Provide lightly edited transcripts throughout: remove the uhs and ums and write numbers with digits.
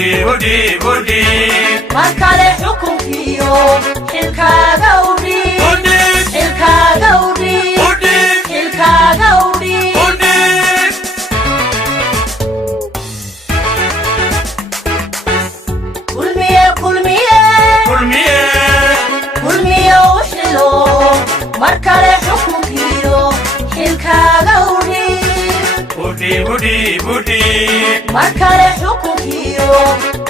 بودي مركل حكم فيو حلكا دوري حلكا دوري حلكا دوري كل مية وحلو مركل حكم فيو حلكا دوري بودي مركل حكم فيو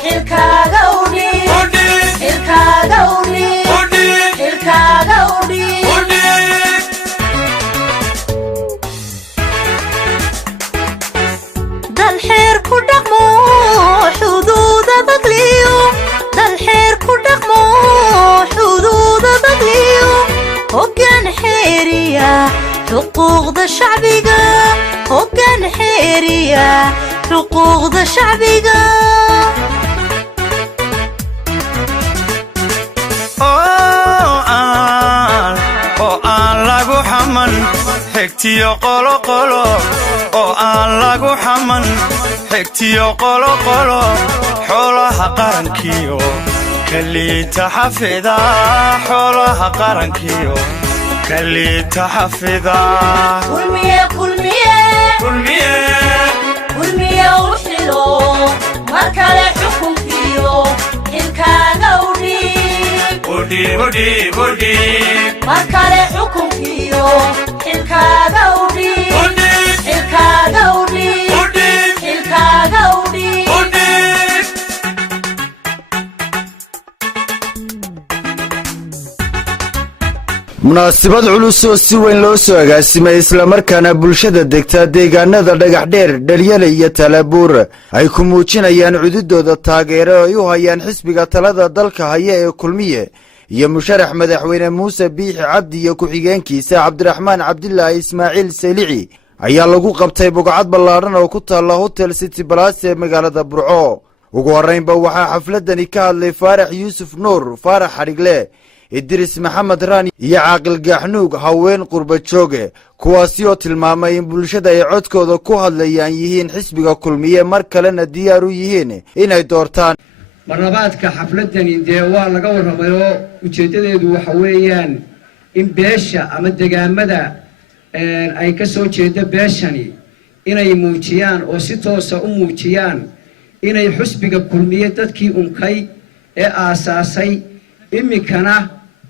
حلكا دوري حلكا دوري حلكا دوري دل حير كدقمو حدود تقليو دل حير كدقمو حدود تقليو هوكان حيريا حقوق ذا شعبيقا هوكان حيريا حقوق ذا شعبيقا lagu xaman xigtiyo qolo qolo oo aan lagu xaman xigtiyo qolo qolo xoolaha qarankiyo kaliita xafida xoolaha qarankiyo kaliita xafida kulmiye uxilo markale xukun fiyo xilka dawri بودي مركل حكم فيو حلكا دوري حلكا دوري حلكا دوري munaasabad culus oo si weyn loo soo agaasimay isla markaana bulshada degta deegaanada dhagax dheer dhalyale iyo talabuur ay ku muujinayaan cududooda taageero ay u hayaan xisbiga talada dalka haya ee kulmiye iyo musharax madaxweyne muuse biixi cabdi iyo ku-xigeenkiisa cabdiraxmaan cabdilaahi ismaaciil selici ayaa lagu qabtay bogcad ballaadhan oo ku taalla hotel city balas ee magaalada burco ugu horraynba waxaa xafladani ka hadlay faarax yuusuf nuur faarax xadhigle idris maxamed raani iyo caaqil gaaxnuug haween qurba jooge kuwaasi oo tilmaamay in bulshada ay codkooda ku hadlayaan yihiin xisbiga kulmiye mar kalena diyaar u yihiin inay doortaan marlabaadka xafladani dee waa laga warramay oo ujeeddadeedu waxa weeyaan in beesha ama degaamada ay ka soo jeeda beeshani inay muujiyaan oo si toosa u muujiyaan inay xisbiga kulmiye dadkii unkay ee aasaasay iminkana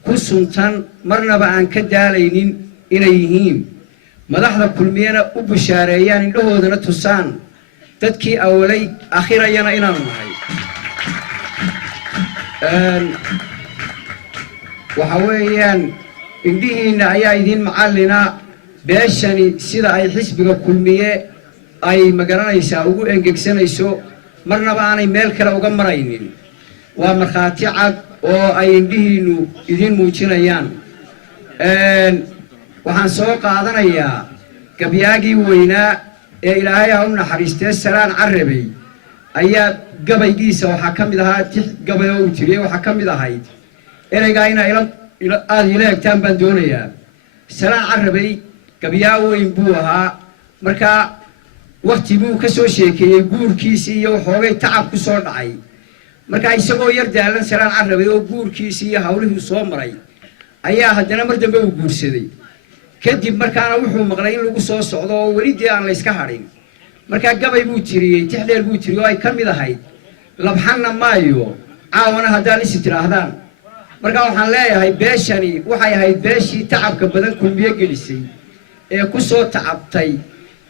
ku suntan marnaba aan ka daalaynin inay yihiin madaxda kulmiyena u bushaareeyaan indhahoodana tusaan dadkii awalay akhirayana inaanu nahay waxa weeyaan indhihiinna ayaa idiin macallina beeshani sida ay xisbiga kulmiye ay magaranaysaa ugu engegsanayso marnaba aanay meel kale uga maraynin waa markhaati cad oo ay indhihiinnu idiin muujinayaan waxaan soo qaadanayaa gabyaagii weynaa ee ilaahay ha u naxariistee salaan carabey ayaa gabaygiisa waxaa ka mid ahaa tix gabay oo uu tiriyey waxaa ka mid ahayd ereygaa inaa aada ila egtaan baan doonayaa salaan carabey gabyaa weyn buu ahaa markaa wakti buu ka soo sheekeeyey guurkiisii iyo waxoogay tacab ku soo dhacay markaa isagoo yar daalan salaan carabey oo guurkiisii iyo hawlihii soo maray ayaa haddana mar dambe uu guursaday kadib markaana wuxuu maqlay in lagu soo socdo oo weli dee aan layska hadhin markaa gabay buu tiriyey tix dheer buu tiriyey oo ay ka mid ahayd labxanna maayo caawana haddaad isi tidhaahdaan markaa waxaan leeyahay beeshani waxay ahayd beeshii tacabka badan kulmiye gelisay ee ku soo tacabtay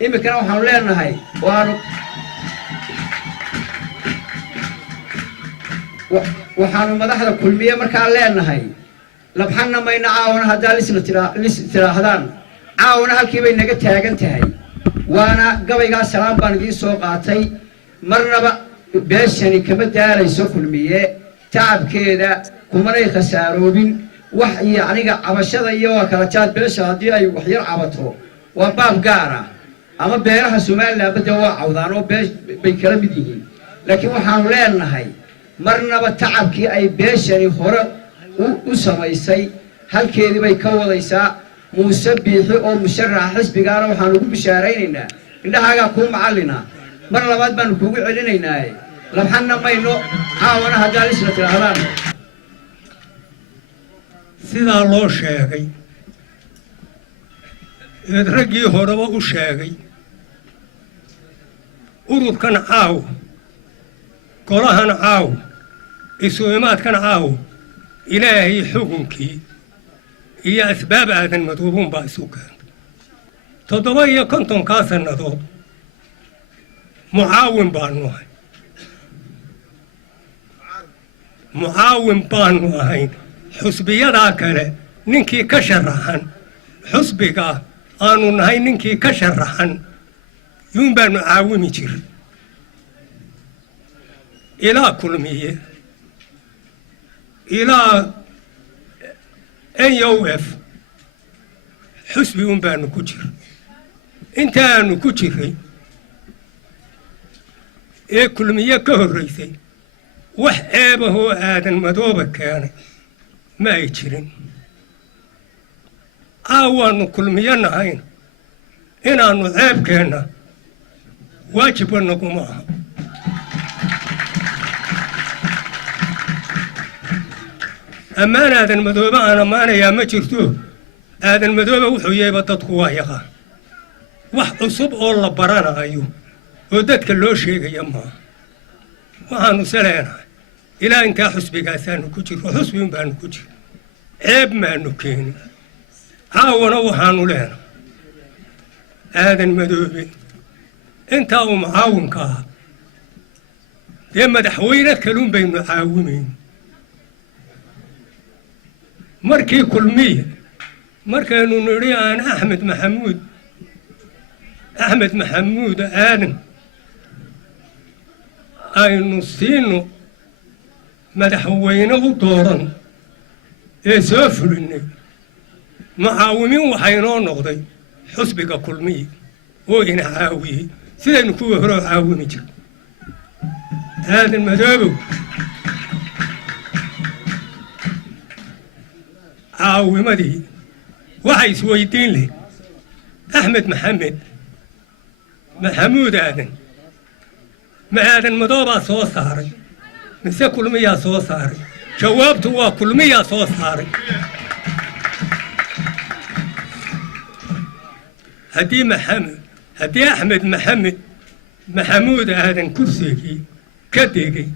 iminkana waxaanu leenahay waxaanu madaxda kulmiye markaa leenahay labxanna mayna caawana haddaad lis tidhaahdaan caawana halkii bay naga taagan tahay waana gabaygaa salaan baan idiin soo qaatay marnaba beeshani kama daalayso kulmiye tacabkeeda kumanay khasaaroobin wax iyo aniga cabashada iyo waa kala jaad beesha haddii ay waxyar cabato waa baab gaara ama beeraha somaliland badda waa cawdaan oo bay kala mid yihiin laakiin waxaanu leenahay marnaba tacabkii ay beeshani hore u samaysay halkeedii bay ka wadaysaa muuse biixi oo musharaxa xisbigaana waxaanu ugu bishaaraynaynaa indhahaagaa kuu macallina mar labaad baanu kuugu celinaynaaye labxanna mayno caawana haddaad isla tidhaahdaan sidaa loo sheegay eed raggii horeba u sheegay ururkan caaw golahan caaw isu imaadkan caaw ilaahay xukunkii iyo asbaab aadan madhuubuun baa isu keentay 57 sannadood mucaawin baanu ahay mucaawin baanu ahayn xusbiyadaa kale ninkii ka sharaxan xusbiga aanu nahay ninkii ka sharaxan yuun baanu caawimi jiray ilaa kulmiye ilaa NUF xusbi un baanu ku jiray intaanu ku jiray ee kulmiye ka horraysay wax ceebahoo aadan madooba keenay ma ay jirin caawaannu kulmiye nahayn inaannu ceebkeenna waajibba naguma aha ammaan aadan madoobe aan ammaanayaa ma jirto aadan madoobe wuxuu yahayba dadku waa yaqaan wax cusub oo la baranayo oo dadka loo sheegaya maaha waxaannu se leenahay ilaa intaa xusbigaasaannu ku jirro xusbiun baannu ku jirro ceeb maannu keenin caawana waxaannu leenahay aadan madoobe intaa uu mucaawinka aha dee madaxweyne kaluun baynu caawimayn markii kulmiye markaynu nidhi aan axmed maxamuud aadan aynu siino madaxweyne u dooran ee soo fulinnay mucaawimin waxaynoo noqday xusbiga kulmiye oo ina caawiyey sidaynu kuwa horoo caawimi jir aadan madoobow caawimadii waxay isweydiin leh axmed maxamuud aadan ma aadan madoobaa soo saaray mise kulmiyaa soo saaray jawaabtu waa kulmiyaa soo saaray haddii axmed maxamuud aadan kursigii ka degay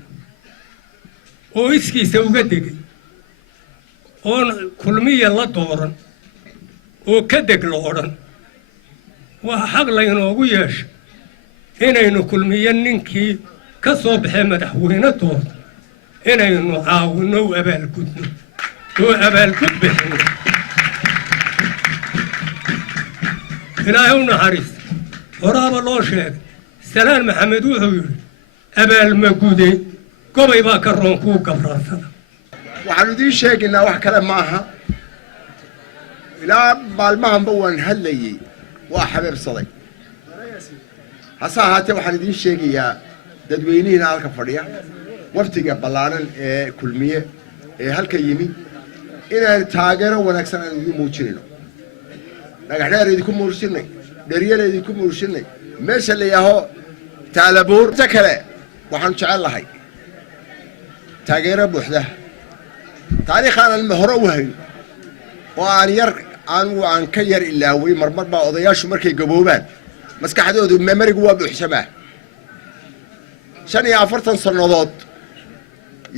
oo iskiisa uga degay oon kulmiya la dooran oo ka deg la odhan waa xaq laynoogu yeeshay inaynu kulmiye ninkii ka soo baxee madaxweyne doorta inaynu caawinno u abaalgudno oo abaalgud bixino ilaahay u naxariista horaaba loo sheegay salaan maxamed wuxuu yidhi abaalmagude gobay baa ka roon kuu gabraansada waxaanu idiin sheegaynaa wax kale maaha ilaa maalmahanba waan hadlayey waa xabeebsaday hase ahaatee waxaan idiin sheegayaa dadweynihiina halka fadhiya waftiga ballaaran ee kulmiye ee halka yimi inaan taageero wanaagsan aan idiin muujinayno dhagaxdheer idinku muujinay dheryale idinku muujinay meesha la yidhaaho taalabuur inta kale waxaanu jecel lahay taageero buuxda taariikh aanan hore u hayn oo aan ka yar ilaaway marmar baa odayaashu markay gaboobaan maskaxdoodu memorigu waa buuxsamaa 45 sannadood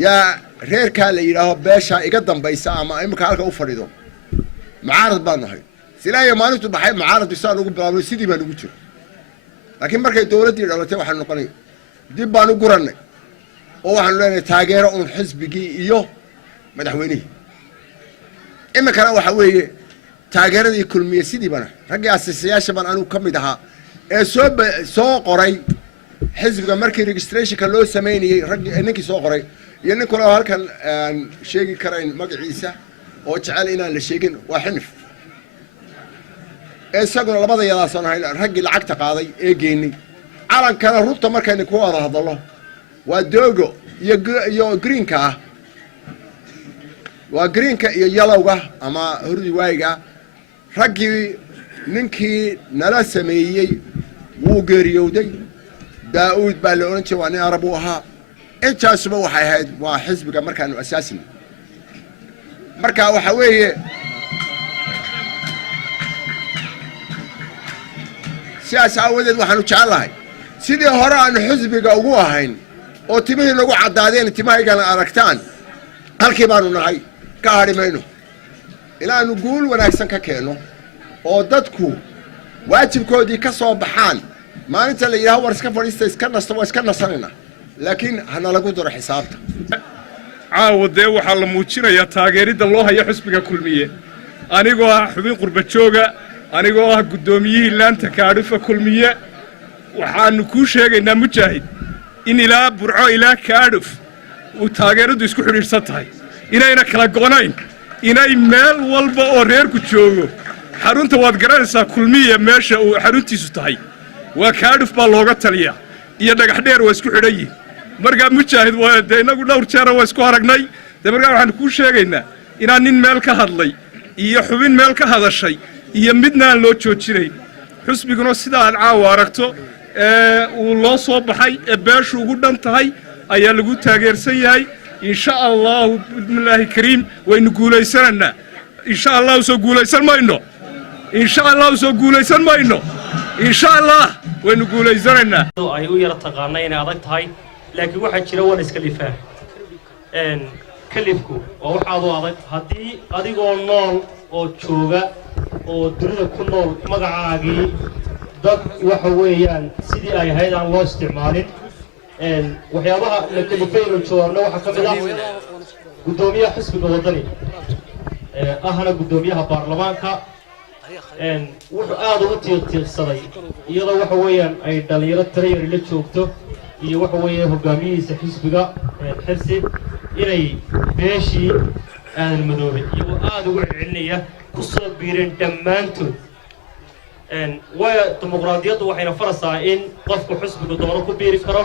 yaa reerkaa la yidhaaho beesha iga dambaysa ama imika halka u fadhido mucaarad baan nahay silaayo maalintu baxay mucaarad bisaan ugu bilaabnay sidii baan ugu jiro laakiin markay dowladdii dhalatay waxaan noqonay dib baan u gurannay oo waxaanu leenahay taageero uun xisbigii iyo madaxweynihii iminkana waxa weeye taageeradii kulmiye sidii bana raggii asiisayaasha baan anugu ka mid ahaa ee soo qoray xisbiga markii registrationka loo samaynayey ninkii soo qoray iyo nin kale oo halkan aan sheegi karayn magaciisa oo jecel inaan la sheegin waa xinif isaguna labada yadaasaan ahay raggii lacagta qaaday ee geynay calankana runta markaynu ku wada hadallo waa doogo iyo greenka ah waa greenka iyo yalowga ama hurdi waayiga raggii ninkii nala sameeyey wuu geeriyowday daa'uud baa la odhan jiray waa nin arab u ahaa intaasuba waxay ahayd waa xisbiga markaanu asaasina marka waxa weeye siyaas aawadeed waxaanu jecelahay sidii hore aanu xisbiga ugu ahayn oo timihii nagu caddaadeen timahaygana aragtaan halkii baanu nahay ka hadhi mayno ilaanu guul wanaagsan ka keenno oo dadku waajibkoodii ka soo baxaan maalinta la yidhaha war iska fadhiista iska nasta waa iska nasanayna laakiin hana lagu daro xisaabta caawa dee waxaa la muujinayaa taageeridda loo hayo xisbiga kulmiye anigoo ah xubin qurba jooga anigoo ah guddoomiyihii laanta kaadhufa kulmiye waxaanu kuu sheegaynaa mujaahid in ilaa burco ilaa kaadhuf uu taageeraddu isku xidhiidhsan tahay inayna kala go'nayn inay meel walba oo reerku joogo xarunta waad garanaysaa kulmiya meesha uu xaruntiisu tahay waa kaadhuf baa looga taliyaa iyo dhagax dheer waa isku xidhan yihin markaa mujaahid waa dee innagu dhowr jeera waa isku aragnay dee markaa waxaanu kuu sheegaynaa inaan nin meel ka hadlay iyo xubin meel ka hadashay iyo midna aan loo joojinayn xusbiguna sida aad caawa aragto uu loo soo baxay ee beeshu ugu dhan tahay ayaa lagu taageersan yahay insha allahu bismillaahi kariim waynu guulaysanaynaa insha allahu soo guulaysan mayno insha allahu soo guulaysan mayno insha allah waynu guulaysanaynaa ay u yara taqaana inay adag tahay laakiin waxaa jira wal iskalifaa kalifku oo waxaad u adag haddii adigoo nool oo jooga oo dunida ku nool magacaagii dad waxa weeyaan sidii ay ahayd aan loo isticmaalin waxyaabaha la kalifaynu joogno waxaa ka mid ah guddoomiyaha xisbiga waddani ahna guddoomiyaha baarlamaanka wuxuu aad ugu tiiqtiiqsaday iyadoo waxa weeyaan ay dhalinyaro tirayari la joogto iyo waxa weeye hogaamiyihiisa xisbiga xirsi inay beeshii aadan madoobay iyagoo aad ugu celcelinaya ku soo biireen dhammaantood waa dimuqraadiyaddu waxayna faraysaa in qofku xisbiga doono ku biiri karo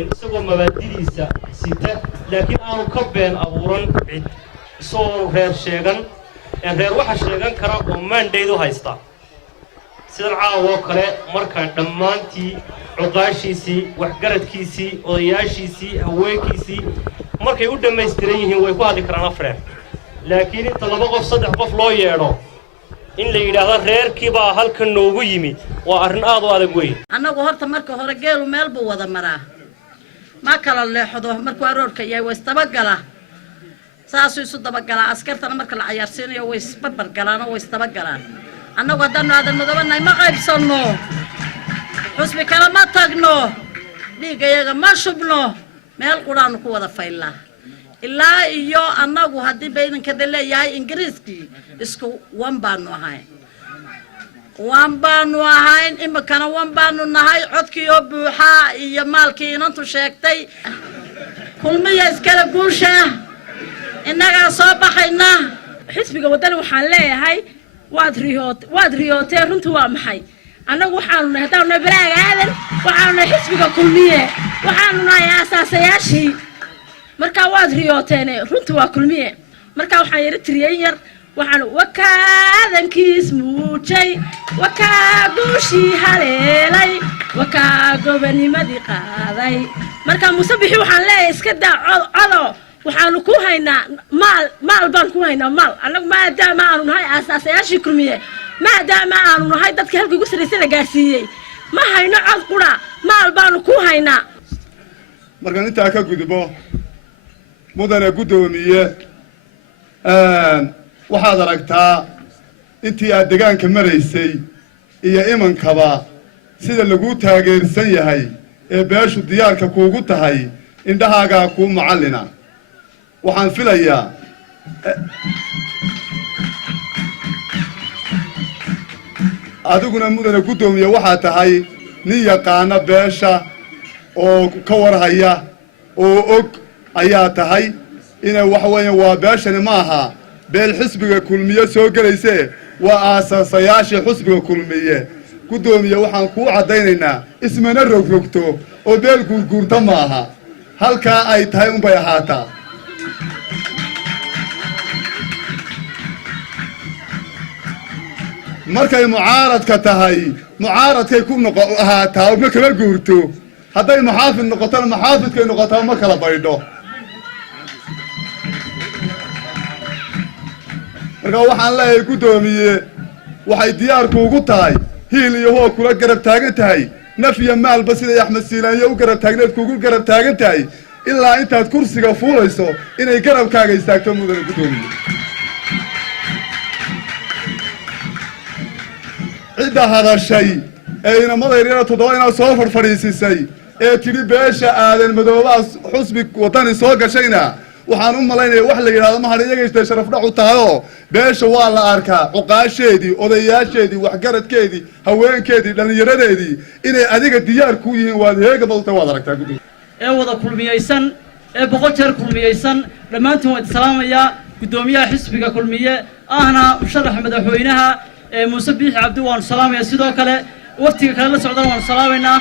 isagoo mabaadidiisa sita laakiin aanu ka been abuuran cid isagoo reer sheegan reer waxa sheegan kara oo mandate u haysta sidan caawoo kale markaa dhammaantii cuqaashiisii waxgaradkiisii odayaashiisii haweenkiisii markay u dhammaystiran yihiin way ku hadli karaan afreer laakiin inta 2 qof 3 qof loo yeedho in la yidhaahdo reerkii baa halkan noogu yimi waa arrin aad u adag weyn annagu horta marka hore geelu meel buu wada maraa ma kala leexdo markuu aroorka yahay way istabagala saasuu isu dabagalaa askartana marka la cayaarsiinayo way isbarbar galaan oo way istabagalaan annagu haddaanu aadan madoobanay ma qaybsanno xusbi kale ma tagno dhiigayaga ma shubno meel quraanu ku wada faylnaa ilaa iyo annagu haddii baydankada leeyahay ingiriiskii isku wan baanu ahayn imikana wan baanu nahay codkii oo buuxaa iyo maalkii inantu sheegtay kulmiya iskala guusha innagaa soo baxayna xisbiga waddani waxaan leeyahay waad riyootee runtu waa maxay annagu waxaanu nahay haddaanu nahay baraaga aadan waxaanu nahay xisbiga kulmiye waxaanu nahay aasaasayaashii markaa waad riyooteene runtu waa kulmiye markaa waxaan yara tiriyen yar waxaan wakaadankiis muujay wakaa guushii haleelay wakaa gobanimadii qaaday markaa musabixi waxaan leeyahay iska daa codo waxaanu ku haynaa maal baan ku haynaa maal annagu maadaama aanu nahay aasaasayaashii kulmiye maadaama aanu nahay dadkii halkii ugu sarraysay la gaarsiiyey ma hayno cod qura maal baanu ku haynaa markaan intaa ka gudbo mudane guddoomiye waxaad aragtaa intii aad deegaanka maraysay iyo imankaba sida lagu taageersan yahay ee beeshu diyaarka kuugu tahay indhahaagaa kuu macallina waxaan filayaa adiguna mudane guddoomiye waxaa tahay nin yaqaana beesha oo ka warhaya oo og ayaa tahay inay waxa weeyaan waa beeshani maaha beel xisbiga kulmiye soo gelaysee waa aasaasayaashii xisbiga kulmiye guddoomiye waxaan kuu caddaynaynaa ismana rogrogto oo beel guurguurta maaha halkaa ay tahay unbay ahaataa markay mucaaradka tahay mucaaradkay ku ahaataa ma kala guurto hadday muxaafid noqotona muxaafidkay noqotaa ma kala baydho marka waxaan leeyahay guddoomiye waxay diyaarku ugu tahay hiil iyo hoo kula garab taagan tahay naf iyo maalba siday axmed siilaanyo u garab taagneed kugu garab taagan tahay ilaa intaad kursiga fuulayso inay garabkaaga istaagto mudane guddoomiye cidda hadashay ee inamadayna 7 inaad soo fadhiisisay ee tidhi beesha aadan madoobaas xusbi wadani soo gashayna waxaan u malaynayaa wax la yidhaahdo ma hadha iyaga istay sharaf dhac u tahayoo beesha waa la arkaa cuqaasheedii odayaasheedii waxgaradkeedii haweenkeedii dhallinyaradeedii inay adiga diyaar ku yihiin waad heega badutay waad aragtaa guddiga ee wada kulmiyeysan ee 100 jeer kulmiyeysan dhammaantiin waan salaamayaa guddoomiyaha xisbiga kulmiye ahna musharaxa madaxweynaha muuse biixi cabdi waan salaamayaa sidoo kale waqtiga kale la socdana waan salaamaynaa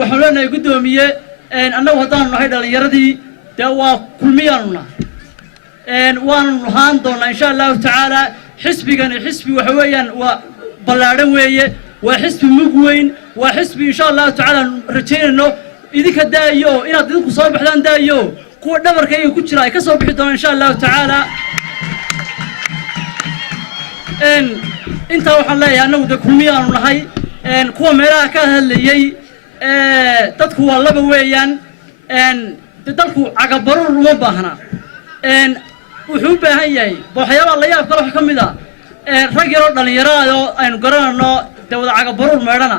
waxaan leenahay guddoomiye annagu haddaanu nahay dhallinyaradii dee waa kulmiyaanuna waanu lahaan doonaa insha allahu tacaala xisbigani xisbi waxa weeyaan waa ballaadhan weeye waa xisbi mug weyn waa xisbi insha allahu tacaala rajaynayno idinka daayo inaad idinku soo baxdaan daayo kuwa dhabarka iyaga ku jira ay ka soo bixi doonaan insha allahu tacaala intaa waxaan leeyahay annagu dee kulmiyaanu nahay kuwa meelaha ka hadlayey dadku waa laba weeyaan dalku cagabaruur uma baahna wuxuu u baahan yahay waxyaabaha la yaab kale wax ka mid ah rag yaroo dhallinyarada oo aynu garanayno dee wada cagabaruur meedhana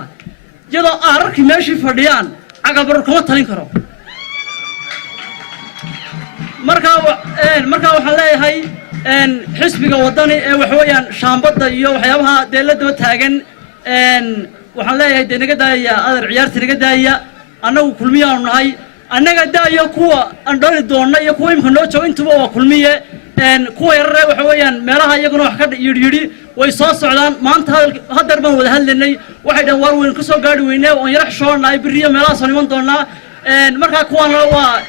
iyadoo aararkii meeshii fadhiyaan cagabaruur kama talin karo markaa waxaan leeyahay xisbiga wadani ee waxa weeyaan shaambadda iyo waxyaabaha dee la daba taagan waxaan leeyahay dee naga daaya adar ciyaarta naga daaya annagu kulmiyaanu nahay annaga daayo kuwa aan dhali doonna iyo kuwa imika noo jooga intuba waa kulmiye kuwa yarare waxa weeyaan meelaha iyaguna wax ka yidhi way soo socdaan maanta hadeer baan wada hadlaynay waxay dhahan waar weynu ka soo gaari weynee oon yara xishoonahay biriyo meelahaasoo niman doonnaa markaa kuwaana waa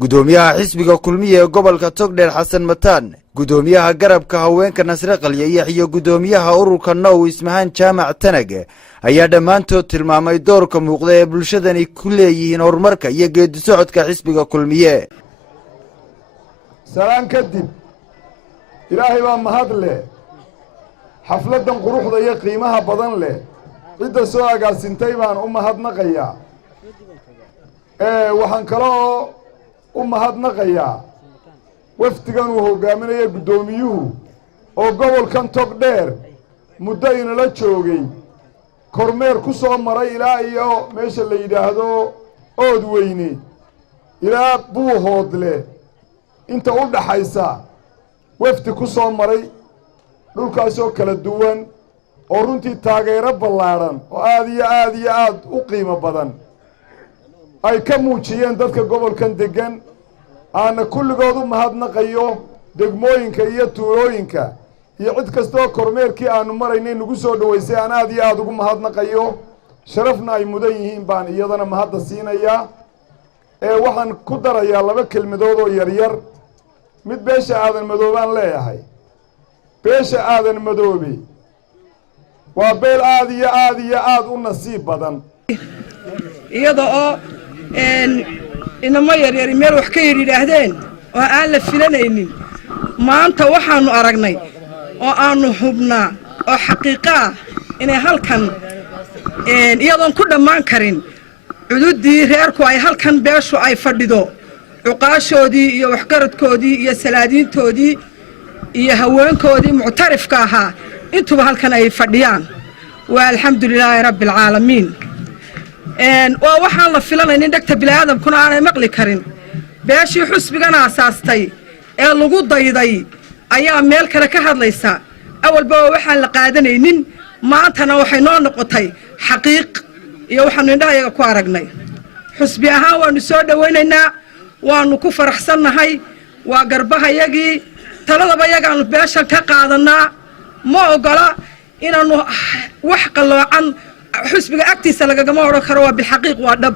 guddoomiyaha xisbiga kulmiye ee gobolka togdheer xasan mataan guddoomiyaha garabka haweenka nasre qalyayax iyo guddoomiyaha ururka now ismahaan jaamac tanag ayaa dhammaantood tilmaamay doorka muuqda ee bulshadani ku leeyihiin horumarka iyo geedi socodka xisbiga kulmiye salaan kadib ilaahay baa mahad leh xafladdan quruxda iyo qiimaha badan leh cidda soo agaasintay baan u mahadnaqayaa waxaan kaloo u mahadnaqayaa wafdigan uu hogaaminaya guddoomiyuhu oo gobolkan togdheer muddo inala joogay kormeer ku soo maray ilaa iyo meesha la yidhaahdo ood weyne ilaa buuhoodle inta u dhaxaysa wafdi ku soo maray dhulkaasoo kala duwan oo runtii taageero ballaadhan oo aad iyo aad u qiimo badan ay ka muujiyeen dadka gobolkan deggan aana kulligood u mahadnaqayo degmooyinka iyo tuulooyinka iyo cid kastoo kormeerkii aanu maraynay nagu soo dhowaysay aan aad iyo aad ugu mahadnaqayo sharafna ay mudan yihiin baan iyadana mahadda siinayaa waxaan ku darayaa 2 kelmadood oo yaryar mid beesha aadan madoobaan leeyahay beesha aadan madoobe waa beel aad iyo aad u nasiib badan iyada oo inama yaryari meel wax ka yidhaahdeen oo aan la filanaynin maanta waxaanu aragnay oo aanu hubnaa oo xaqiiqo ah inay halkan iyadoon ku dhammaan karin cududdii reerku ay halkan beeshu ay fadhido cuqaashoodii iyo waxgaradkoodii iyo salaadiintoodii iyo haweenkoodii muctarifka ahaa intuba halkan ay fadhiyaan waa alxamdulilaahi rabbi alcaalamiin waa waxaan la filanaynin dhegta bini'aadamkuna aanay maqli karin beeshii xusbigana asaastay ee lagu dayday ayaa meel kale ka hadlaysa awalba waxaan la qaadanaynin maantana waxay noo noqotay xaqiiq iyo waxaanu indhahayaga ku aragnay xusbi ahaan waanu soo dhowaynaynaa waanu ku faraxsannahay waa garbahayagii taladaba yagaanu beeshan ka qaadannaa ma ogola inaanu wax qalloocan xusbiga agtiisa lagagama odhan karo waa bilxaqiiq waa dhab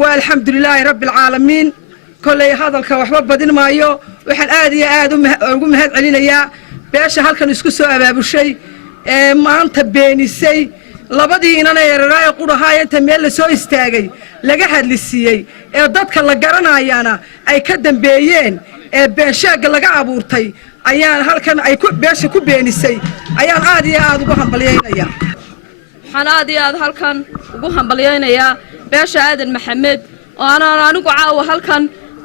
waa alxamdulilaahi rabbi alcaalamiin kolley hadalka waxba badin maayo waxaan aad iyo aad ugu mahad celinayaa beesha halkan isku soo abaabushay maanta beenisay labadii inana yareeraa ee qudhahaa inta meel la soo istaagay laga hadlisiiyey ee dadka la garanayaana ay ka dambeeyeen ee beensheegga laga abuurtay ayaan halkan ay beesha ku beenisay ayaan aad iyo aad ugu hambalyaynayaa waxaan aad iyo aad halkan ugu hambalyaynayaa beesha aadan maxamed oo aanaan anigu caawa halkan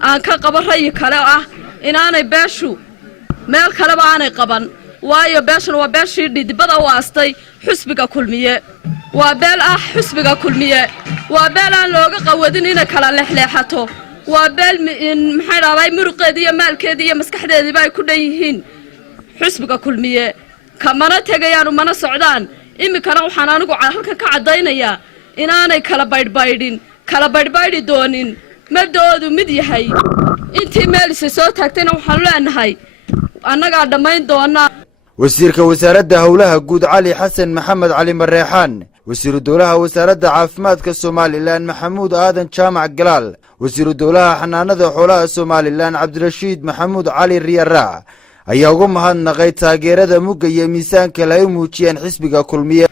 aan ka qaban rayi kale ah inaanay beeshu meel kaleba aanay qaban waayo beeshana waa beeshii dhidibada u aastay xusbiga kulmiye waa beel ah xusbiga kulmiye waa beel aan looga qawadin inay kala leexleexato waa beel maxay dhahday muruqeedii iyo maalkeedii iyo maskaxdeediiba ay ku dhan yihiin xusbiga kulmiye kamana tegayaan umana socdaan iminkana waxaan anigu halkan ka caddaynayaa inaanay kala baydhbaydhi doonin mabda'oodu mid yahay intii meelisa soo taagtayna waxaanu leenahay annagaa dhammayn doonaa wasiirka wasaaradda howlaha guud cali xasan maxamed cali mareexaan wasiiru dowlaha wasaaradda caafimaadka somalilan maxamuud aadan jaamac galaal wasiiru dowlaha xanaanada xoolaha somalilan cabdirashiid maxamuud cali riyaraac ayaa ugu mahadnaqay taageerada mugga iyo miisaanka ay u muujiyeen xisbiga kulmiye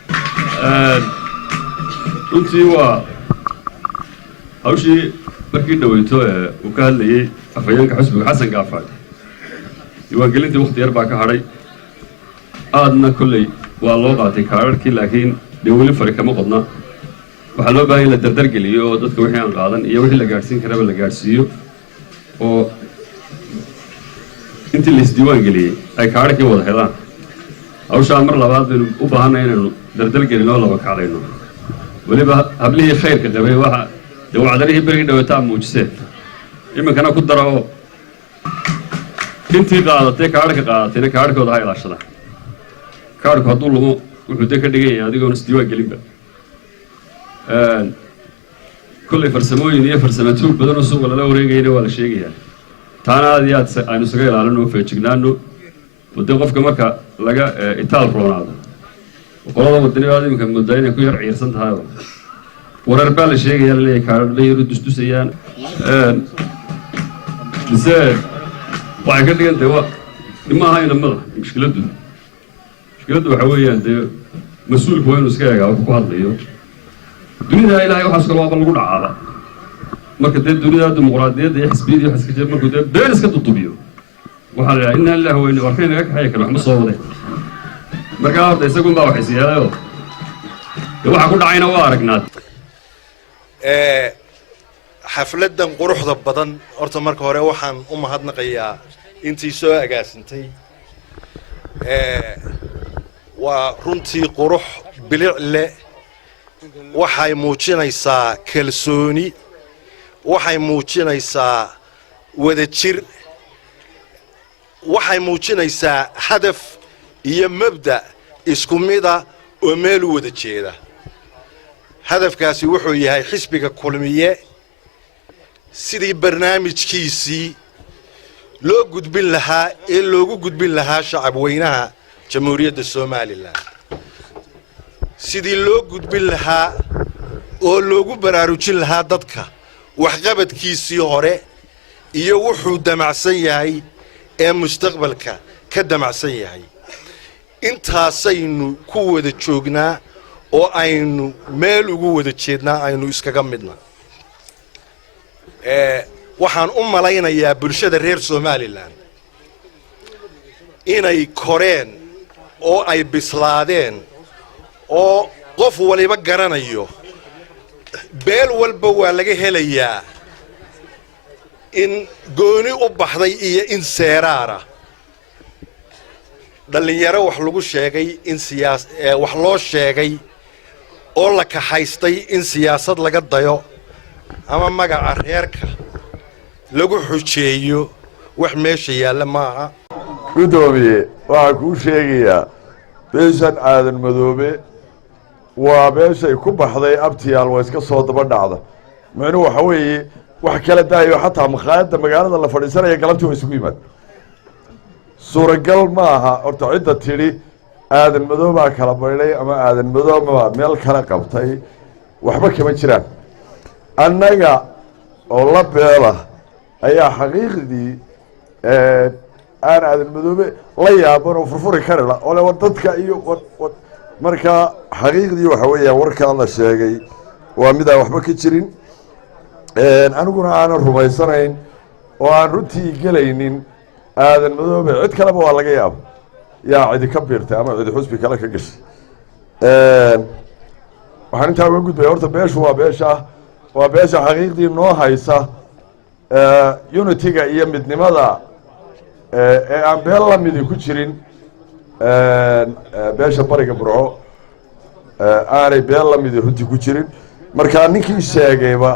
runtii waa hawshii markii dhaweyto ee uu ka hadlayey afhayeenka xisbiga xasan gaafaad diiwaangelintii wakhti yar baa ka hadhay aadna kolley waa loo qaatay kaararkii laakiin dee weli fari kama qodna waxaa loo baahan in la dardargeliyo oo dadka wixii aan qaadan iyo wixii la gaadhsiin karaba la gaadhsiiyo oo intii laisdiiwaan geliyey ay kaararkii wada helaan hawshaa mar labaad baynu u baahanay inaynu dardargelin oo laba kacdayno weliba hablihii khayrka qabay waxa dee wacdarihii berigii dhaweetaa muujiseen iminkana ku dara oo intii qaadatay kaararka qaadatayna kaararkooda ha ilaashada kaarku hadduu lumo wuxuu de ka dhigan yahay adigoona isdiiwaan gelinba kolley farsamooyin iyo farsamatuug badan oo suuqa lala wareegayana waa la sheegayaa taana aad iyo aad aynu isaga ilaalino oo feejignaano oo dee qofka marka laga itaal roonaado qolada wadanibaad iminka muddaa inay ku yar ciirsan tahay warar baa la sheegayaa laleeyahay kaararba yaru dusdusayaan mise waxay ka dhigan tahay ima aha inamada mushkiladdu waxa weeyaan dee mas-uulku waa inuu iska eegaa wuxuu ku hadlayo dunida ilaahay waxaas kale waaba lagu dhacaaba marka dee dunida dimuqraadiyadda iyo xisbiyadii wax iska jira markuu dee been iska dudubiyo waxaa la yidhaha inna lillahi wa inna warkay naga kaxaya kale waxma soo wadeen markaa horta isagun baa waxay siyaadayoo dee waxa ku dhacayna waa aragnaad xafladan quruxda badan horta marka hore waxaan u mahadnaqayaa intii soo agaasintay waa runtii qurux bilic leh waxay muujinaysaa kalsooni waxay muujinaysaa wadajir waxay muujinaysaa hadaf iyo mabda' isku mida oo meel u wada jeeda hadafkaasi wuxuu yahay xisbiga kulmiye sidii barnaamijkiisii loo gudbin lahaa ee loogu gudbin lahaa shacab weynaha jamhuuriyadda somalilan sidii loo gudbin lahaa oo loogu baraarujin lahaa dadka waxqabadkiisii hore iyo wuxuu damacsan yahay ee mustaqbalka ka damacsan yahay intaasaynu ku wada joognaa oo aynu meel ugu wada jeednaa aynu iskaga midna waxaan u malaynayaa bulshada reer somalilan inay koreen oo ay bislaadeen oo qof waliba garanayo beel walba waa laga helayaa in gooni u baxday iyo in seeraara dhallinyaro wax lagu sheegay in wax loo sheegay oo la kaxaystay in siyaasad laga dayo ama magaca reerka lagu xujeeyo wax meesha yaalla maaha gudoomiye waxaan kuu sheegayaa beeshan aadan madoobe waa meeshay ku baxday abtiyaal waa iska soo daba dhacda micnuhu waxa weeye wax kala daayo xataa makhaayadda magaalada la fadhiisanaya galabtii waa isugu yimaad suuragal ma aha horta cidda tidhi aadan madoobaa kala baydhay ama aadan madoobaa meel kala qabtay waxba kama jiraan annaga oo la beela ayaa xaqiiqdii aan aadan madoobe la yaaban oo furfuri karila ole war dadka iyo marka xaqiiqdii waxa weeyaan warkaa la sheegay waa midaan waxba ka jirin aniguna aanan rumaysanayn oo aan runtii gelaynin aadan madoobe cid kaleba waa laga yaaba yaa cidi ka biirtay ama cidi xusbi kale ka gashay waxaan intaa uga gudbaya horta beeshu waa beesha xaqiiqdii noo haysa unitiga iyo midnimada ee aan beel lamidi ku jirin beesha bariga burco aanay beel lamidi runtii ku jirin markaa ninkii sheegayba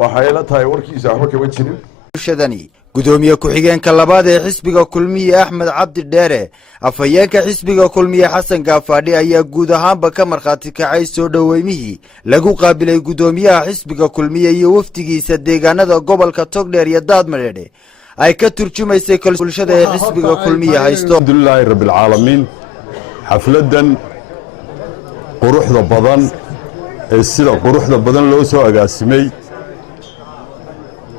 waxay la tahay warkiisa waxba kama jirin bulshadani gudoomiye ku-xigeenka labaad ee xisbiga kulmiye axmed cabdi dheere afhayeenka xisbiga kulmiye xasan gaafadhi ayaa guud ahaanba ka markhaati kacay soo dhoweymihii lagu qaabilay gudoomiyaha xisbiga kulmiye iyo wafdigiisa deegaanada gobolka togdheer iyo daadmadheedhe ay ka turjumaysay bulshada ee xisbiga kulmiye haysto alxamdulilaahi rabbilcaalamiin xafladan quruxda badan ee sida quruxda badan loo soo agaasimay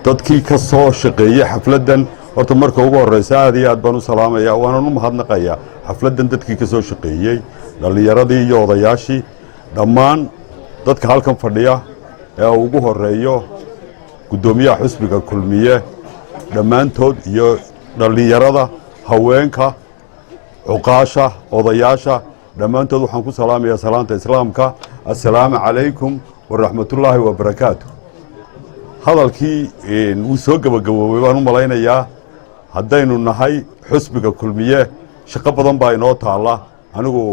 dadkii ka soo shaqeeyey xafladdan horta marka ugu horreysa aad iyo aad baan u salaamayaa waanan u mahadnaqayaa xafladdan dadkii ka soo shaqeeyey dhallinyaradii iyo odayaashii dhammaan dadka halkan fadhiya ee ugu horreeyo guddoomiyaha xisbiga kulmiye dhammaantood iyo dhallinyarada haweenka cuqaasha odayaasha dhammaantood waxaan ku salaamayaa salaanta islaamka assalaamu calaykum waraxmatullaahi wabarakaatu hadalkii wuu soo gebagaboobay baan u malaynayaa haddaynu nahay xusbiga kulmiye shaqo badan baa inoo taalla anigu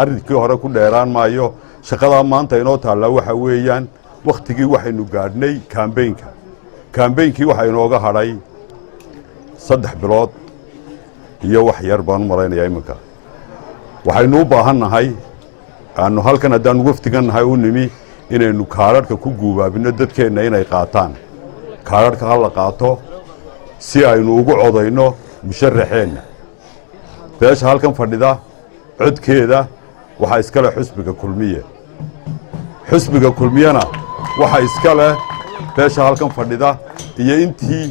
arrinkii hore ku dheeraan maayo shaqadaa maanta inoo taalla waxa weeyaan wakhtigii waxaynu gaadhnay kaambeynkii waxaa inooga hadhay 3 bilood iyo wax yar baan u malaynayaa iminka waxaynu u baahan nahay aanu halkan haddaanu wafdigan nahay u nimi inaynu kaadharhka ku guubaabino dadkeenna inay qaataan kaadharhka ha la qaato si aynu ugu codayno musharaxeenna beesha halkan fadhida codkeeda waxaa iska leh xusbiga kulmiye xusbiga kulmiyena waxaa iska leh beesha halkan fadhida iyo intii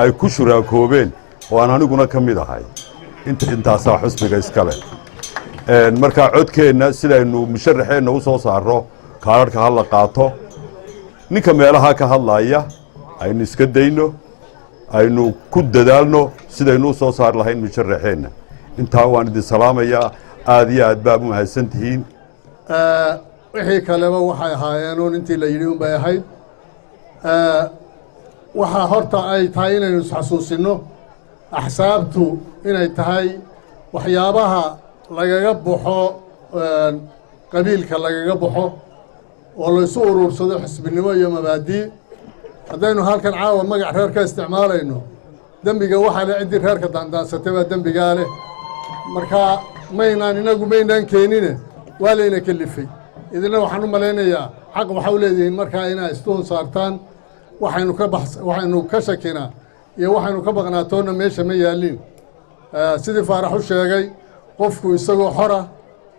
ay ku shuraakoobeen oo aan aniguna ka mid ahay intaasaa xusbiga iska leh markaa codkeenna sidaynu musharaxeenna u soo saarro kaadharhka ha la qaato ninka meelaha ka hadlaaya aynu iska dayno aynu ku dadaalno sidaynu u soo saar lahayn musharaxeenna intaa waan idin salaamayaa aad iyo aad baa u mahadsan tihiin wixii kaleba waxay ahaayeenuun intii la yidhi unbay ahayd waxaa horta ay tahay inaynu isxasuusinno axsaabtu inay tahay waxyaabaha lagaga baxo qabiilka lagaga baxo oo laysu uruursado xisbinimo iyo mabaadii haddaynu halkan caawa magac reer ka isticmaalayno dembiga waxaa le ciddii reerka daandaansatay baa dembigaa leh markaa maynaan keenine waa layna kelifay idina waxaan u malaynayaa xaq waxa u leedihiin markaa inaa istuhun saartaan waxaynu ka shakinaa iyo waxaynu ka baqnaatoonna meesha ma yaalliin sidii faarax u sheegay qofku isagoo xora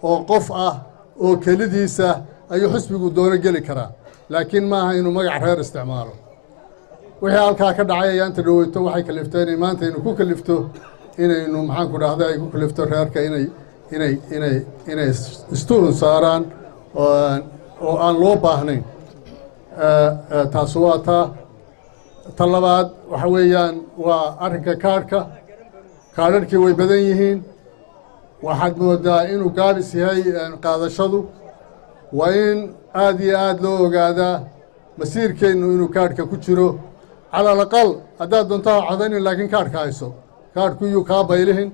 oo qof ah oo kelidiisa ayuu xisbigu doono geli karaa laakiin maaha inuu magac reer isticmaalo wixii halkaa ka dhacay ayaa inta dhoweyto waxay kalifto inay maanta inu ku kalifto inaynu maxaanku dhahda ay ku kalifto reerka inay istuun saaraan oo aan loo baahnayn taasi waa ta labaad waxa weeyaan waa arrinka kaadharhkii way badan yihiin waxaad moodaa inuu gaabis yahay qaadashadu waa in aad iyo aad loo ogaadaa masiirkeennu inuu kaadhka ku jiro cala alaqal haddaad doontaa codaynin laakiin kaadhka hayso kaadhku yuu kaa baylihin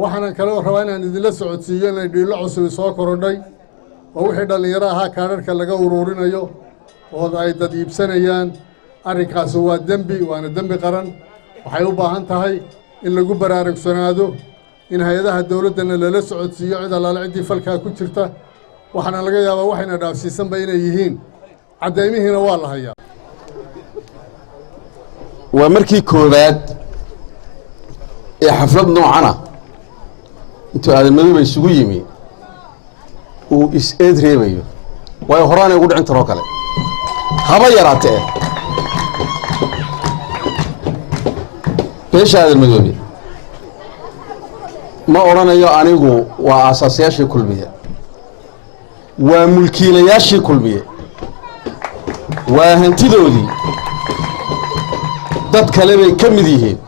waxaanan kaloo rabaa inaan idinla socodsiiyo inay dhiillo cusubi soo korodhay oo wixii dhallinyaro ahaa kaadharhka laga uruurinayo oo ay dad iibsanayaan arrinkaasi waa dembi waana dembi qaran waxay u baahan tahay in lagu baraarugsanaado in hay-adaha dowladdana lala socodsiiyo cid allaale ciddii falkaa ku jirta waxaana laga yaabaa waxayna dhaafsiisanba inay yihiin caddaymihiina waa la hayaa waa markii koowaad ee xaflad noocana intuu aadan madooba isugu yimi uu is-eed reebayo waayo horaanay ugu dhicin taroo kale haba yaraatee beesha aadan madoobe ma odhanayo anigu waa aasaasayaashii kulmiya waa mulkiilayaashii kulmiye waa hantidoodii dad kale bay ka mid yihiin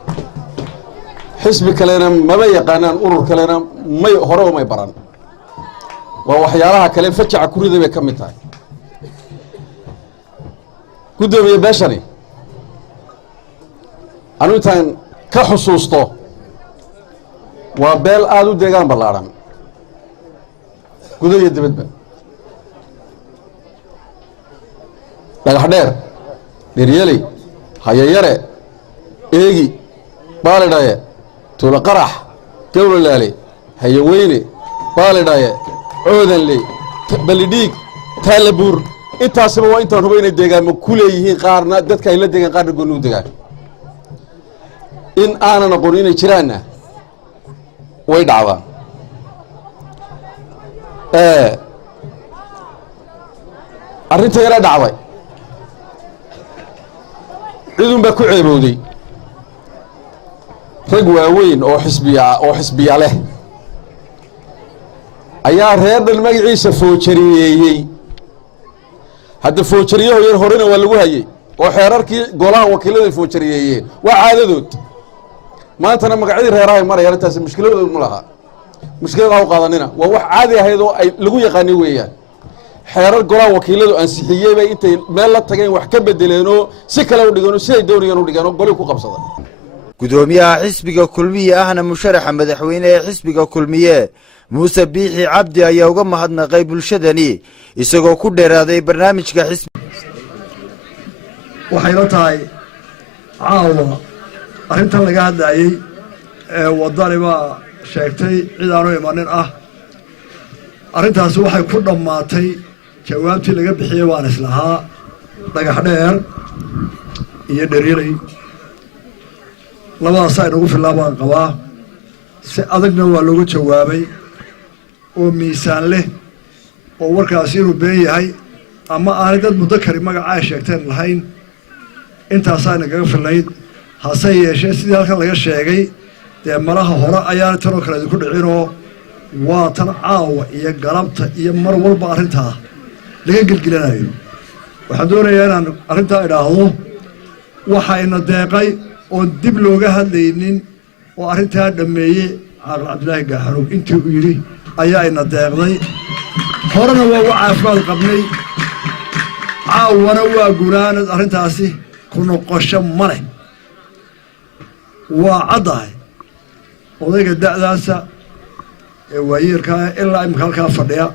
xisbi kalena maba yaqaanaan urur kalena may hore umay baran waa waxyaalaha kale fajaca kurida bay ka mid tahay guddoomiye beeshani anu intaan ka xusuusto waa beel aada u deegaan ballaadhan gudo iyo dibadba dhagax dheer dheryeley hayayare eegi baalidhaye tuulo qarax gawlalaale hayaweyne baalidhaye coodanley balidhiig taalabuur intaasiba waa intaan huba inay deegaanma ku leeyihiin qaarna dadka ay la degaan qaarna gooni u degaan in aanan aqoon inay jiraanna way dhacdaan arrinta yara dhacday cidun baa ku ceebowday rag waaweyn oo xisbiya leh ayaa reer dhan magaciisa foojariyeeyey hadda foojariyaho yar horena waa lagu hayey oo xeerarkii golaha wakiilada foojariyeeyeen waa caadadood maantana magacyadii reerahay marayaan intaas mushkiladooda ma laha mushkilad ha u qaadanina waa wax caadi ahayd oo ay lagu yaqaani weeyaan xeerar golaha wakiiladu ansixiyey bay intay meel la tageen wax ka bedeleenoo si kale u dhigeenoo siday doonayeen u dhigeenoo goli ku qabsaday gudoomiyaha xisbiga kulmiye ahna musharaxa madaxweyne ee xisbiga kulmiye muuse biixi cabdi ayaa uga mahadnaqay bulshadani isagoo ku dheeraaday barnaamijka xisbi waxayna tahay caawa arrintan laga hadlayey ee waddani baa sheegtay cid aanu imanin ah arrintaasi waxay ku dhammaatay jawaabtii laga bixiyey waan islahaa dhagax dheer iyo dheryeley labadaasaa inagu filaa baan qabaa si adagna waa loogu jawaabay oo miisaan leh oo warkaasi inuu been yahay ama aanay dad muddo kari magaca ay sheegteen lahayn intaasaa inagaga filayd hase yeeshee sidii halkan laga sheegay dee malaha hore ayaana tanoo kale idinku dhicinoo waa tan caawa iyo galabta iyo mar walba arrintaa laga gelgelanayo waxaan doonayaa inaan arrintaa idhaahdo waxayna deeqay oon dib looga hadlaynin oo arrintaa dhammeeyey caaqil cabdilaahi gaaxanuug intii uu yidhi ayaa ina deeqday horena waa uga caafimaad qabnay caawana waa gunaanad arrintaasi ku noqosho ma leh waa caddahay odayga da'daasa ee waayeelkaa ilaa imika halkaa fadhiya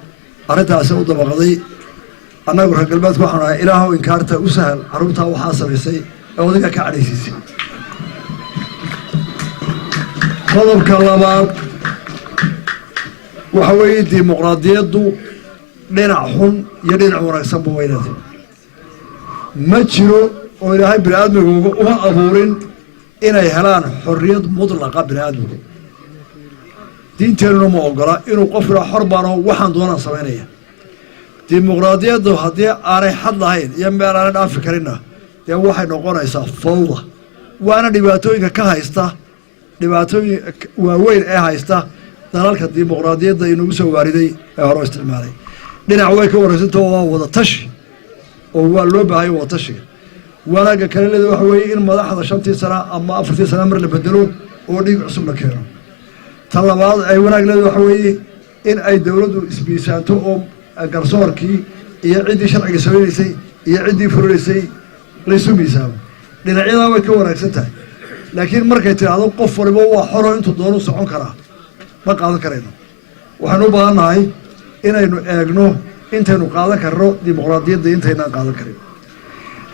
arrintaasi u dabaqday annagu reer galbeedku waxaan ahay ilaahow inkaarta u sahal carruurtaa waxaa samaysay ee odayga ka cadhaysiisay qodobka labaad waxa weeye dimuqraadiyaddu dhinac xun iyo dhinac wanaagsanba waynaday ma jiro oo ilaahay bini aadmigu uma abuurin inay helaan xorriyad mudlaqa bini aadmigu diinteennuna ma ogola inuu qof ilaa xor baano waxaan doonaan samaynaya dimuqraadiyaddu haddii aanay xad lahayn iyo meel aanay dhaafi karinna dee waxay noqonaysaa fawda waana dhibaatooyinka ka haysta dhibaatooyin waaweyn ee haysta dalalka dimuqraadiyadda inagu soo waariday ee hore isticmaalay dhinac way ka wanagsantao waa wada tashi oo waa loo baahaya wada tashiga wanaagga kale leeda waxa weeye in madaxda 5 sano ama 4 sano mar la bedelo oo dhiig cusub la keeno tan labaad ay wanaag leeda waxa weeye in ay dawladdu isbiisaanto oo garsoorkii iyo ciddii sharciga samaynaysay iyo ciddii furinaysay la isu miisaamo dhinacyada way ka wanaagsan tahay laakiin markay tiraahdo qof waliba waa xoro intuu doono socon karaa ma qaadan karayno waxaan u baahannahay inaynu eegno intaynu qaadan karno dimuqraadiyadda intaynaan qaadan karin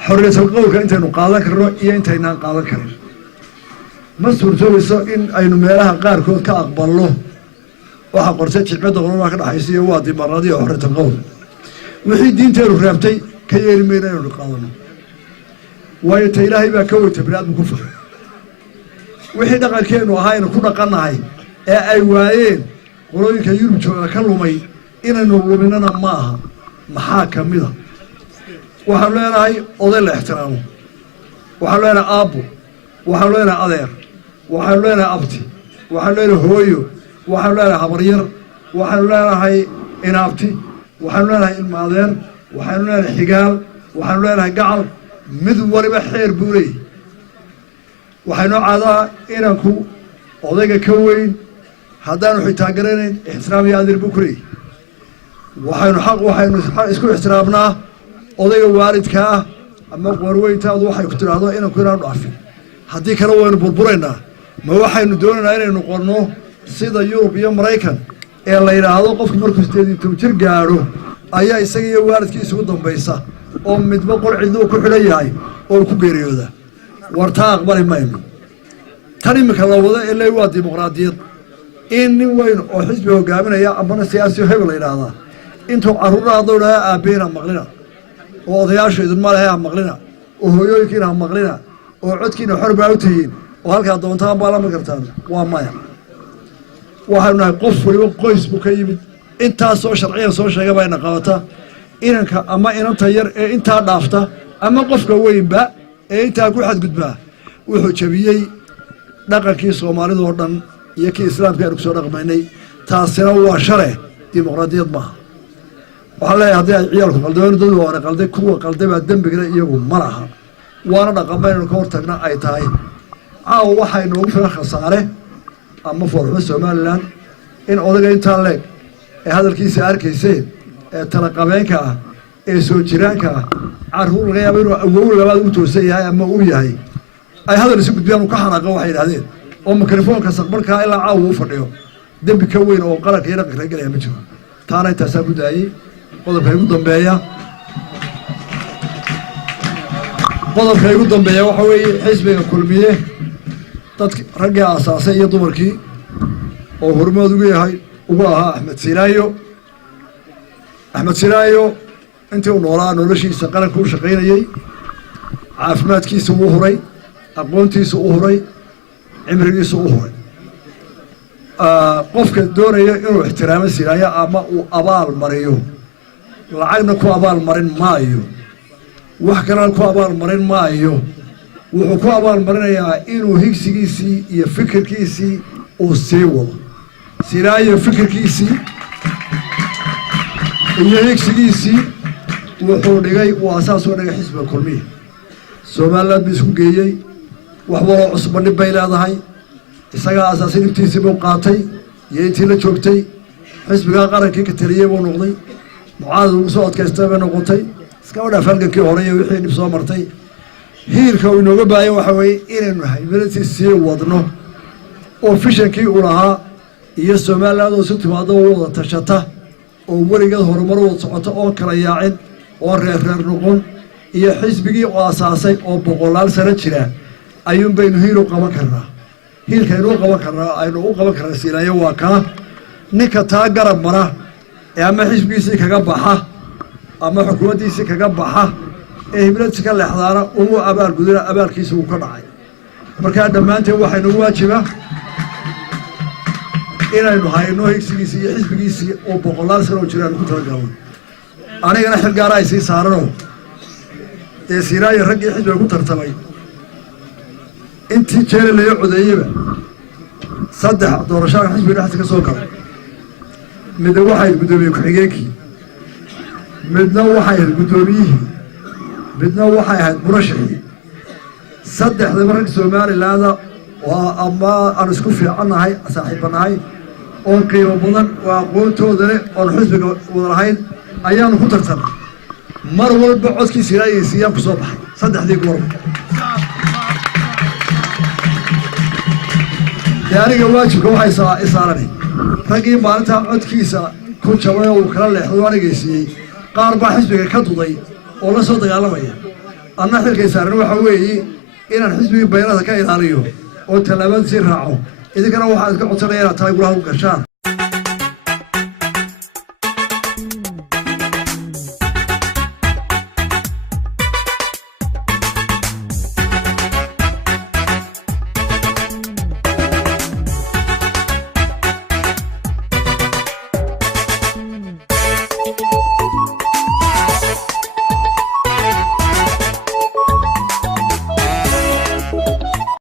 xorriyatul qowlka intaynu qaadan karno iyo intaynaan qaadan karin ma suurtoobayso in aynu meelaha qaarkood ka aqbalno waxa qorshe jicmadda qolada ka dhaxaysa iyo waa dimuqraadiya xorriyatul qowl wixii diinteenu reebtay ka yeeli mayno inaynu qaadano waayo ta ilaahay baa ka weyta biniaadmu ku fur wixii dhaqankeenu ahaa aynu ku dhaqannahay ee ay waayeen qolooyinka yurub jooga ka lumay inaynu luminana ma aha maxaa ka mid a waxaanu leenahay oday la ixtiraamo waxaanu leenahay aabbo waxaanu leenahay adeer waxaanu leenahay abti waxaanu leenahay hooyo waxaanu leenahay habaryar waxaanu leenahay inaabti waxaanu leenahay ilmaadeer waxaanu leenahay xigaal waxaanu leenahay gacal mid waliba xeer buu leeyahy waxaynoo caadaa inanku odayga ka weyn haddaanu xitaa garanayn ixtiraam iyo adir buu ku leeyahy waxaynu isku ixtiraamnaa odayga waalidka ah ama qoorweyntaadu waxay ku tidhaahdo inanku inaanu dhaafin haddii kale waynu burburaynaa ma waxaynu doonaynaa inaynu noqonno sida yurub iyo maraykan ee la yidhaahdo qofku markuu 18 jir gaadho ayaa isaga iyo waalidkiisa ugu dambaysa oo midba qol cidluu ku xidhan yahay oo ku geeriyooda wartaa aqbali mayno tan imika la wado ilaa waa dimuqraadiyad in nin weyn oo xisbi hogaaminaya amana siyaasi hebel la yidhaahdaa intuu carruuraha dowlaha aabbeena maqlina oo odayaashu idinma lehe ha maqlina oo hooyooyinkiina ha maqlina oo codkiina xor baa u tihiin oo halkaa doontaan baa lama kartaan waa maya waxaynu nahay qof waliba qoys buu ka yimid intaasoo sharciyan soo sheega bayna qabata inanka ama inanta yar ee intaa dhaafta ama qofka weynba ee intaa ku xadgudbaa wuxuu jabiyey dhaqankii soomaalida oo dhan iyo kii islaamka aynu kusoo dhaqmaynay taasina waa shale dimuqraadiyad maaha waxaa leeyahay haddii ay ciyaalku qaldeen dad waana qalday kuwa qalday baa dembigana iyagu ma laha waana dhaqanba inaynu ka hortagna ay tahay caawa waxay noogu filan khasaare ama foorxumo somalilan in odayga intaa leeg ee hadalkiisa arkayseen ee talaqabeenka ah ee soo jiraanka ah carruur laga yaaba inuu awow labaad u toosan yahay ama uu yahay ay hadal isu gudbiyaan uu ka xanaaqa waxay yidhahdeen oo mikrofoonka saqbarkaa ilaa caawa u fadhiyo dembi ka weyn oo qaranka iyo dhaqanka galaya ma jiro taana intaasaa ku daayey qodobka igu dambeeya waxa weeye xisbiga kulmiye dadki raggii aasaasay iyo dumarkii oo hormood ugu ahaa axmed sinaayo intii uu noolaa noloshiisa qaranka u shaqaynayey caafimaadkiisa uu huray aqoontiisa u huray cimrigiisa u huray qofka doonaya inuu ixtiraamo sinaayo ama uu abaal mariyo lacagna ku abaal marin maayo wax kalena ku abaal marin maayo wuxuu ku abaal marinayaa inuu higsigiisii iyo fikirkiisii uu sii wado sinaayo fikirkiisii iyo higsigiisii wuxuu dhigay uu asaas u dhigay xisbiga kulmiya somaliland buu isku geeyey wax waloo cusba dhib bay leedahay isagaa asaasay dhibtiisii buu qaatay iyo intii la joogtay xisbigaa qarankii ka taliyey buu noqday mucaadad ugu soo adkaystay bay noqotay iskaba dhaaf halgankii hore iyo wixii dhib soo martay hiilka uu inooga baahan waxa weeye inaynu haybalati sii wadno oo fishankii uu lahaa iyo somaliland oo isu timaado oo wada tashata oo weligeed horumar wada socota oon kala yaacin oo reer noqon iyo xisbigii oo asaasay oo 100 sano jira ayuun baynu hiil u qaban karnaa hiilkaynu u qaban karnaa aynu u qaban karnaa silaayo waa kaa ninka taa garab mara ee ama xisbigiisii kaga baxa ama xukuumaddiisii kaga baxa ee hibladsi ka leexdaana ugu abaalgudana abaalkiisa uu ka dhacay markaa dhammaanteen waxaynu waajiba inaynu hayno higsigiisii iyo xisbigiisii oo 100 sano jiraan ku talagalno anigana xil gaara ay sii saaranoo dee sinaayo raggii xisbiga ku tartamay intii jeeri laga codeeyeyba 3 doorashada xisbiga dhexdiisa ka soo galay midna waxay gudoomiyey ku-xigeenkii midna waxay ahayd guddoomiyihii midna waxay ahayd murashaxii 3 rag somalilaanda oo ama aan isku fiicannahay saaxiibbanahay oon qiimo badan oo aqoontooda leh oon xisbiga wada lahayn ayaanu ku tartanay mar walba codkii sinaayo siiyaan ku soo baxay 3 goor aniga waajibka waxay isaaranay raggii maalintaa codkiisa ku jabay oo uu kala leexdo anigaysiiyey qaar baa xisbiga ka duday oo la soo dagaalamaya anna xilkay saaran waxa weeye inaan xisbigii baynada ka ilaaliyo oo tallaabadiisii raaco idinkana waxaad ka codsanaya inaad tahay gulaha u gashaan